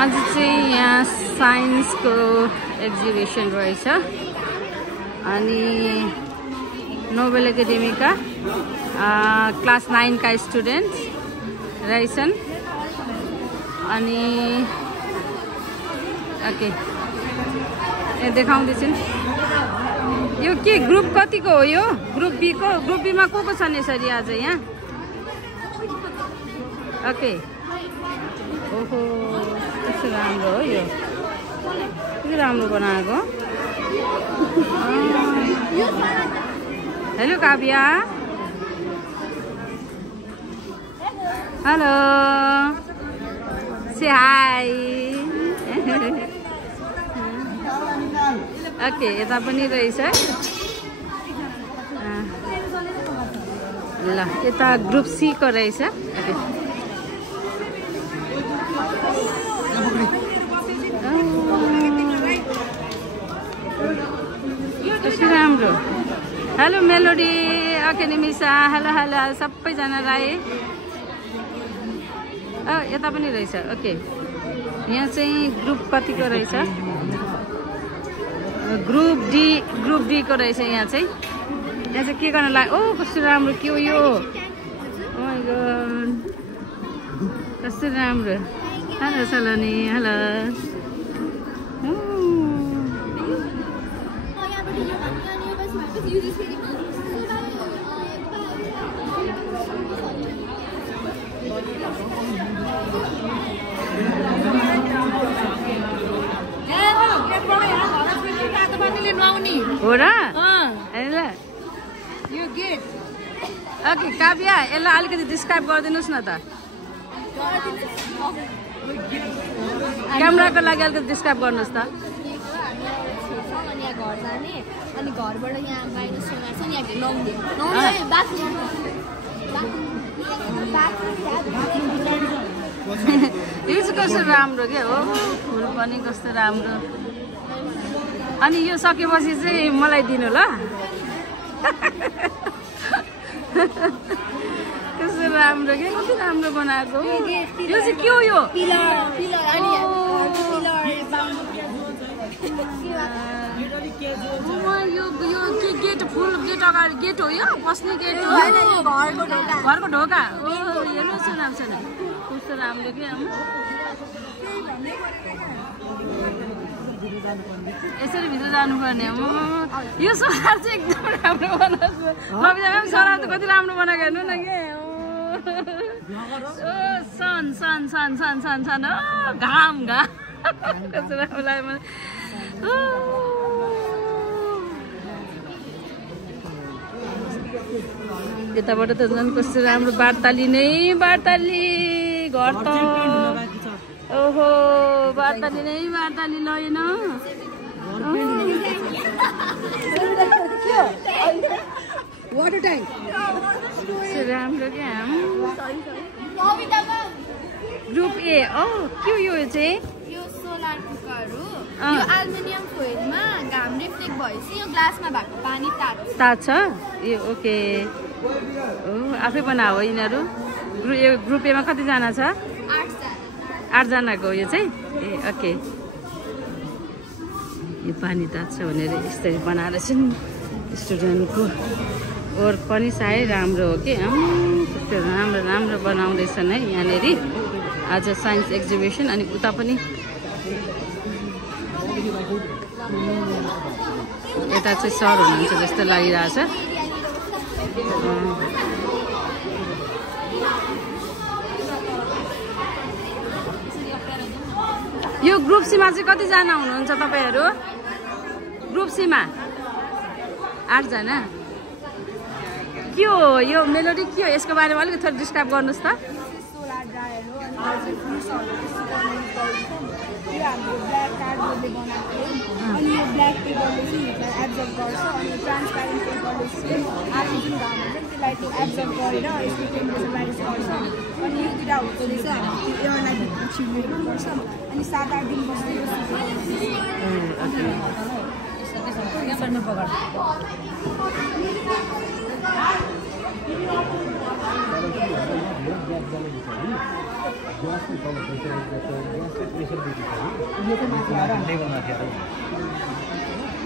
आज चाहिँ यहाँ साइन्सको एक्जिबिसन रहेछ अनि नोबेल एकाडेमीका क्लास 9 का स्टुडेन्ट्स रहेछन् अनि ओके देखाउँदैछु यो के ग्रुप कतिको हो यो ग्रुप बी को ग्रुप बी मा को छन् यसरी आज यहाँ ओके ओहो कस्तो राम्रो हो यो के राम्रो बनाएको हेलो काव्या हेलो से हाई ओके यता पनि रहेछ ल यता ग्रुप सी को रहेछ ओके कस्तो राम्रो hello melody okay Nimisha hello hello सबैजनालाई यता पनि रहेछ ओके यहाँ चाहिँ ग्रुप कतिको रहेछ ग्रुप डी को रहेछ यहाँ चाहिँ के गर्न लाग्यो ओ कस्तो राम्रो के हो यो ओ माय गॉड कस्तो राम्रो हेलो सलोनी हेलो हो र यो गेट ओके काव्या यसलाई अलिकति डिस्क्राइब गरिदिनुहोस् न त क्यामेराको लागि अलिकति डिस्क्राइब गर्नुहोस् त घर जाने अनि घरबाट यहाँ बाहिर सोना छ यहाँ लाउने यो चाहिँ कस्तो राम्रो के हो फुल पनि कस्तो राम्रो अनि यो सकेपछि चाहिँ मलाई दिनु ल कस्तो राम्रो के कति राम्रो बनाएको यो चाहिँ के हो यो यो के गेट फुल गेट अगाडि गेट हो यो बस्ने गेट हो घरको ढोका ओ हेर्नुहोस् न राम्रो छ नि कस्तो राम्रो के यसरी भित्र जानुपर्ने यो सोलर चाहिँ एकदम राम्रो बनाएको सोलर त कति राम्रो बनाएको हेर्नु न के सन सन सन सन सन सन घाम घाम कस्तो राम्रो लाग्यो मलाई यताबाट त झन् कस्तो राम्रो बार्ताली नै बार्ताली घर त ओहो बार्ताली नै बार्ताली लैन वाटर ट्याङ्क राम्रो क्या ग्रुप ए ओ के यो चाहिँ यो सोलर कुकर हो यो एल्युमिनियम फोइलमा घाम रिफ्लेक्ट भएपछि यो ग्लासमा भएको पानी तात्छ ए ओके ओ आफै बनाओ यिनीहरू यो ग्रुप एमा कतिजना छ 8 जनाको यो चाहिँ ए ओके यो पानी तात्छ भनेर यसरी बनाएर चाहिँ स्टुडेन्टको वर्क पनि साह्रै राम्रो हो कि राम्रो राम्रो बनाउँदैछन् है यहाँनिर आज साइन्स एक्जिबिसन अनि उता पनि यता चाहिँ सर हुनुहुन्छ जस्तो लागिरहेछ यो ग्रुप सीमा चाहिँ कतिजना हुनुहुन्छ तपाईँहरू ग्रुप सीमा 8 जना के हो यो मेलोडी के हो यसको बारेमा अलिकति थोरै डिस्क्राइब गर्नुहोस् त सोलर ड्रायर हो अनि हाम्रो ब्ल्याक कार्डले बनाएको अनि यो ब्ल्याक पेपरले चाहिँ हिटलाई एब्जर्ब गर्छ अनि ट्रान्सप्यारेन्ट पेपरले चाहिँ आफू जुन घाम हुन्छ त्यसलाई त्यो एब्जर्ब गरेर यसको टेम्परेचर राइज गर्छ अनि यो दुईवटा हुँदो चाहिँ हामीले त्यो एयरलाई छिर्ने गर्छ अनि 7-8 दिन बस्दै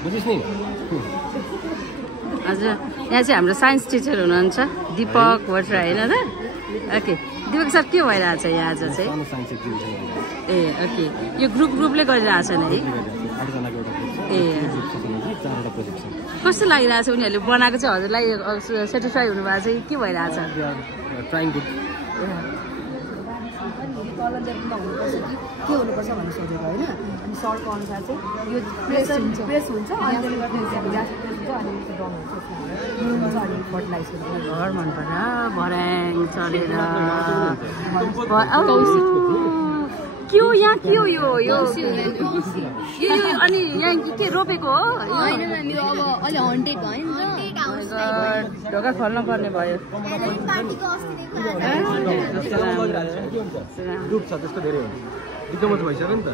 बुझिस् नि हजुर यहाँ चाहिँ हाम्रो साइन्स टिचर हुनुहुन्छ दीपक भट्टराई होइन र ओके दीपक सर के भइरहेछ यहाँ आज चाहिँ ए ओके यो ग्रुपले गरिरहेछ नि है ए कस्तो लागिरहेछ उनीहरूले बनाएको चाहिँ हजुरलाई सेटिस्फाई हुनुभएको चाहिँ के भइरहेछ कलर लेभलमा हुनुपर्छ कि के हुनुपर्छ भन्ने सोचेको होइन अनि सरको अनुसार चाहिँ यो प्रेस हुन्छ अनि त्यसले गर्दाखेरि ग्यास प्रेस हुन्छ अनि त्यो रङ हुन्छ अनि फर्टिलाइज हुन्छ घर मन पऱ्यो भर्याङ चलेर के हो यहाँ के हो यो अनि यहाँ के रोपेको हो ढोका खोल्न पर्ने भयो डुब्छ त्यस्तो धेरै हो एकदमै भइसक्यो नि त